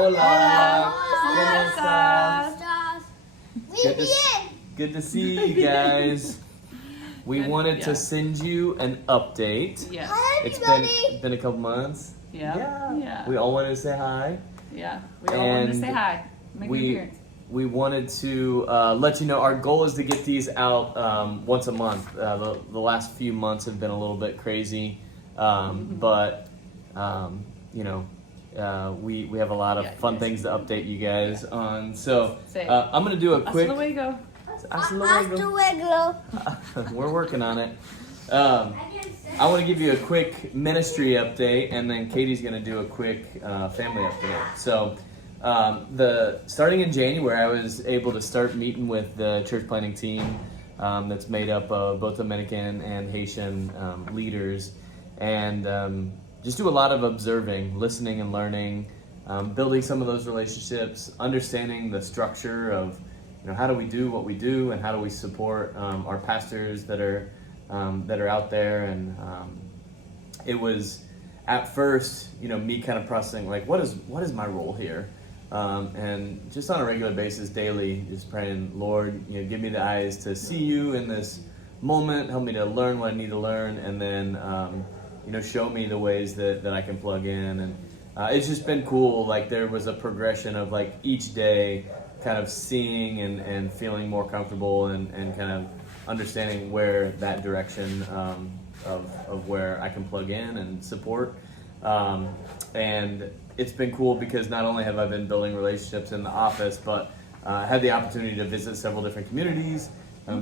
Hola. ¿Cómo estás? Muy bien. Good to see you guys. We wanted to send you an update. Yeah. Hi, It's everybody. been a couple months. Yeah. We all wanted to say hi. Yeah. We all wanted to And say hi. Make an appearance. We wanted to let you know our goal is to get these out once a month. The last few months have been a little bit crazy, but you know, we have a lot of fun things to update you guys on. So I'm gonna do a quick. Hasta luego. Hasta Hasta luego. luego. We're working on it. I want to give you a quick ministry update, and then Katie's going to do a quick family update. So, starting in January, I was able to start meeting with the church planting team that's made up of both Dominican and Haitian leaders, and just do a lot of observing, listening, and learning, building some of those relationships, understanding the structure of, how do we do what we do, and how do we support our pastors that are out there. And it was at first, me kind of processing like, what is my role here, and just on a regular basis, daily, just praying, Lord, give me the eyes to see you in this moment, help me to learn what I need to learn, and then show me the ways that I can plug in. And it's just been cool. Like, there was a progression of like each day kind of seeing and feeling more comfortable and kind of understanding where that direction of where I can plug in and support. And it's been cool because not only have I been building relationships in the office, but I had the opportunity to visit several different communities.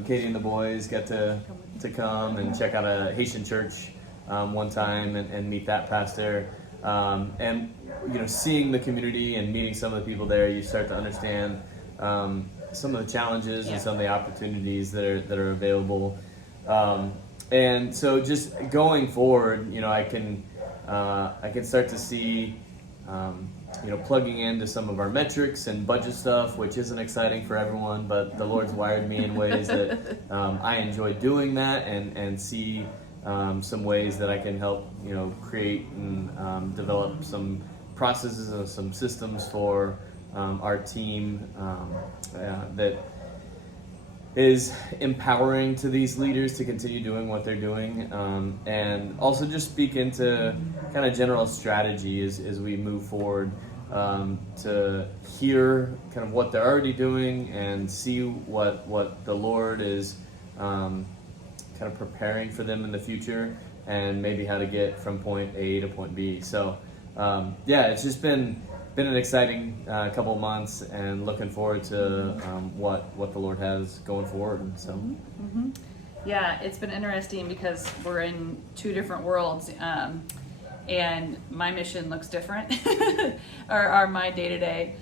Katie and the boys got to come and check out a Haitian church one time and meet that pastor. And seeing the community and meeting some of the people there, you start to understand some of the challenges and some of the opportunities that are available. And so just going forward, I can start to see plugging into some of our metrics and budget stuff, which isn't exciting for everyone, but the Lord's wired me in ways that I enjoy doing that, and see some ways that I can help create and develop some processes and some systems for our team that is empowering to these leaders to continue doing what they're doing, and also just speak into kind of general strategy as we move forward, to hear kind of what they're already doing and see what the Lord is kind of preparing for them in the future, and maybe how to get from point A to point B. So it's just been an exciting couple of months, and looking forward to what the Lord has going forward. So, Yeah, it's been interesting because we're in two different worlds, and my mission looks different, or my day-to-day.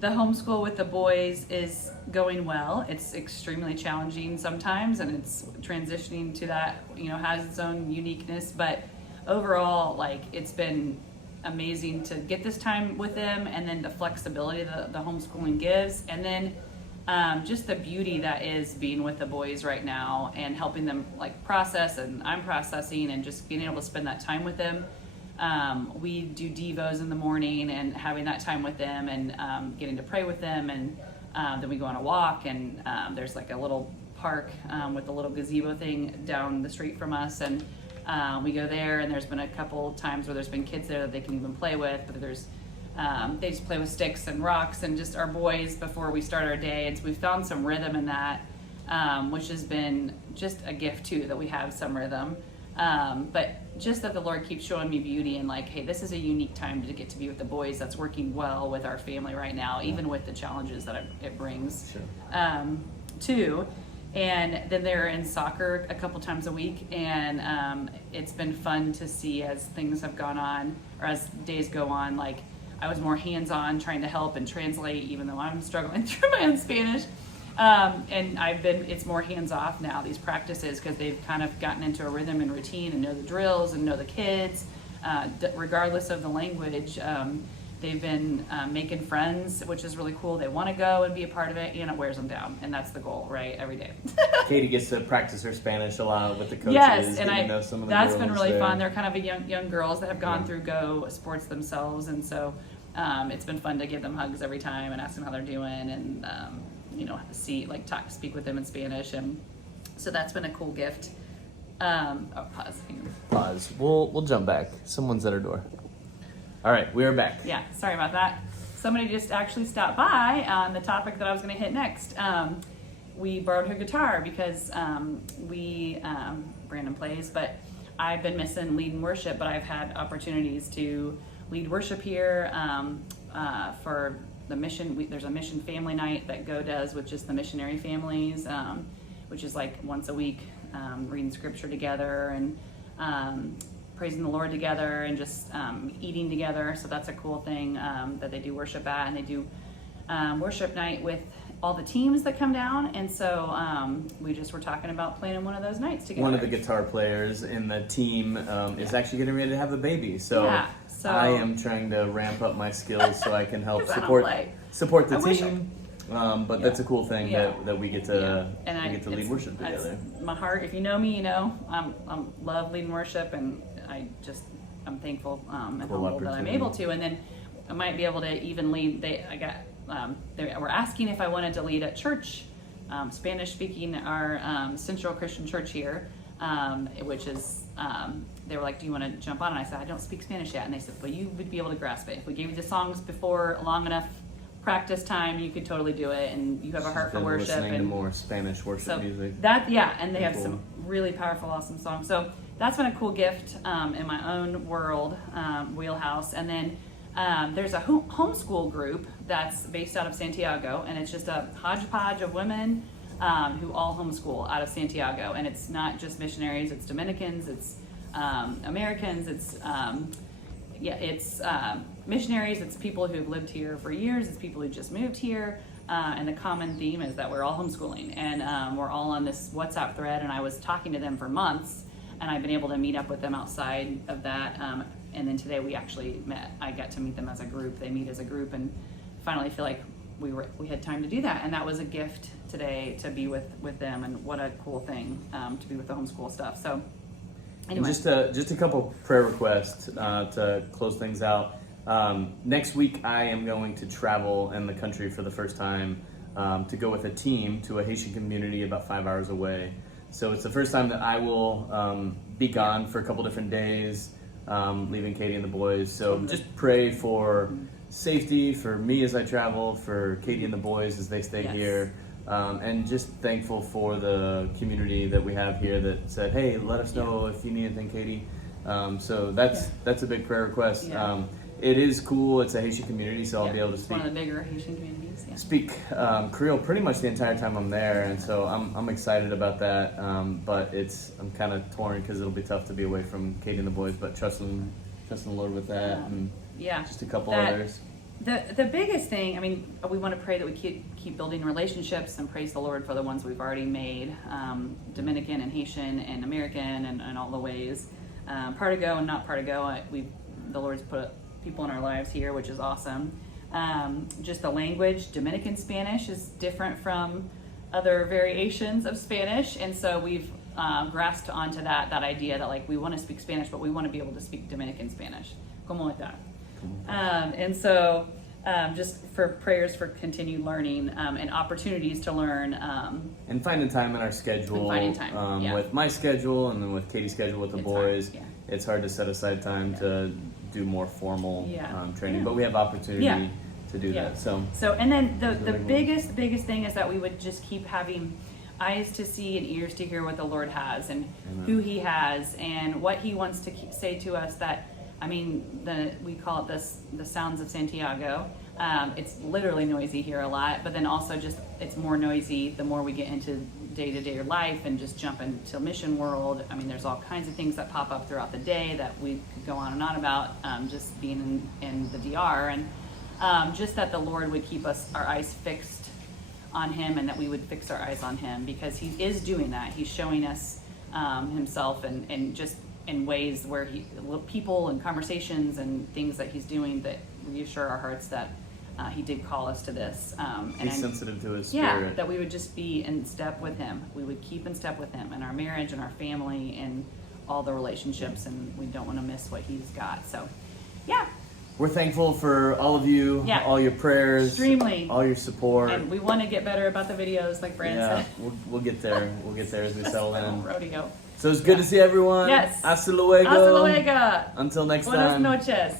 The homeschool with the boys is going well. It's extremely challenging sometimes, and it's transitioning to that, has its own uniqueness, but overall, like, it's been amazing to get this time with them, and then the flexibility that the homeschooling gives, and then just the beauty that is being with the boys right now and helping them like process, and I'm processing, and just being able to spend that time with them. We do devos in the morning and having that time with them, and getting to pray with them, and then we go on a walk, and there's like a little park with a little gazebo thing down the street from us, and we go there, and there's been a couple times where there's been kids there that they can even play with, but there's they just play with sticks and rocks and just our boys before we start our day. And so we've found some rhythm in that, which has been just a gift too, that we have some rhythm. But just that the Lord keeps showing me beauty, and like, hey, this is a unique time to get to be with the boys. That's working well with our family right now, even with the challenges that it brings. Sure. Too. And then they're in soccer a couple times a week, and it's been fun to see as things have gone on, or as days go on. Like, I was more hands-on trying to help and translate, even though I'm struggling through my own Spanish. And it's more hands-off now, these practices, because they've kind of gotten into a rhythm and routine and know the drills and know the kids, regardless of the language. They've been making friends, which is really cool. They want to go and be a part of it, and it wears them down. And that's the goal, right? Every day. Katie gets to practice her Spanish a lot with the coaches. Yes, and know some of the that's girls been really there. fun. They're kind of young girls that have gone through Go sports themselves, and so it's been fun to give them hugs every time and ask them how they're doing, and speak with them in Spanish, and so that's been a cool gift. Pause. Hang on. Pause. We'll jump back. Someone's at our door. All right, we are back. Yeah, sorry about that. Somebody just actually stopped by on the topic that I was going to hit next. We borrowed her guitar because Brandon plays, but I've been missing lead and worship, but I've had opportunities to lead worship here for the mission. There's a mission family night that Go does with just the missionary families, which is like once a week, reading scripture together and praising the Lord together and just eating together. So that's a cool thing that they do worship at, and they do worship night with all the teams that come down. And so we just were talking about planning one of those nights together. One of the guitar players in the team is actually getting ready to have a baby. So, I am trying to ramp up my skills so I can help support the team. But that's a cool thing that we get to lead worship together. My heart, if you know me, you know I'm love leading worship, and I'm thankful and humble that I'm able to. And then I might be able to even lead. They were asking if I wanted to lead at church, Spanish speaking, our Central Christian Church here, which is. They were like, "Do you want to jump on?" And I said, "I don't speak Spanish yet." And they said, "Well, you would be able to grasp it if we gave you the songs before long enough practice time. You could totally do it, and you have a heart for worship." Listening to and more Spanish worship music. And they have some really powerful, awesome songs. So that's been a cool gift in my own world wheelhouse. And then there's a homeschool group that's based out of Santiago, and it's just a hodgepodge of women who all homeschool out of Santiago. And it's not just missionaries; it's Dominicans, it's Americans, it's missionaries, it's people who've lived here for years, it's people who just moved here, and the common theme is that we're all homeschooling, and we're all on this WhatsApp thread, and I was talking to them for months, and I've been able to meet up with them outside of that, and then today we actually met. I got to meet them as a group. They meet as a group, and finally feel like we had time to do that, and that was a gift today to be with them, and what a cool thing to be with the homeschool stuff. So anyway. Just a couple prayer requests to close things out. Next week, I am going to travel in the country for the first time to go with a team to a Haitian community about 5 hours away. So it's the first time that I will be gone for a couple different days, leaving Katie and the boys. So just pray for safety for me as I travel, for Katie and the boys as they stay here. And just thankful for the community that we have here that said, "Hey, let us know if you need anything, Katie." So that's a big prayer request. It is cool. It's a Haitian community, so I'll be able to speak. One of the bigger Haitian communities. Yeah. Speak Creole pretty much the entire time I'm there, and so I'm excited about that. But I'm kind of torn because it'll be tough to be away from Katie and the boys. But trusting the Lord with that, and just a couple others. The biggest thing, I mean, we want to pray that we keep building relationships and praise the Lord for the ones we've already made, Dominican and Haitian and American and all the ways. Partigo and not Partigo, the Lord's put people in our lives here, which is awesome. Just the language, Dominican Spanish is different from other variations of Spanish, and so we've grasped onto that idea that like we want to speak Spanish, but we want to be able to speak Dominican Spanish. Como está? And so just for prayers for continued learning and opportunities to learn. And finding time in our schedule. With my schedule and then with Katie's schedule with the boys. It's hard to set aside time to do more formal training, but we have opportunity to do that. So and then the biggest thing is that we would just keep having eyes to see and ears to hear what the Lord has and who He has and what He wants to say to us. That we call it the sounds of Santiago. It's literally noisy here a lot, but then also just it's more noisy the more we get into day-to-day life and just jump into mission world. I mean, there's all kinds of things that pop up throughout the day that we could go on and on about, just being in the DR, and just that the Lord would keep our eyes fixed on Him, and that we would fix our eyes on Him, because He is doing that. He's showing us Himself and just in ways where people and conversations and things that He's doing that reassure our hearts that He did call us to this. He's sensitive to His Spirit. Yeah, that we would just be in step with Him. We would keep in step with Him in our marriage and our family and all the relationships, and we don't want to miss what He's got. So, we're thankful for all of you, Yeah. all your prayers, Extremely. all your support. And we want to get better about the videos, like Brandon Yeah, said. we'll get there. We'll get there as we settle in. Rodeo. So it's good to see everyone. Yes. Hasta luego. Hasta luego. Until next Buenas time. noches.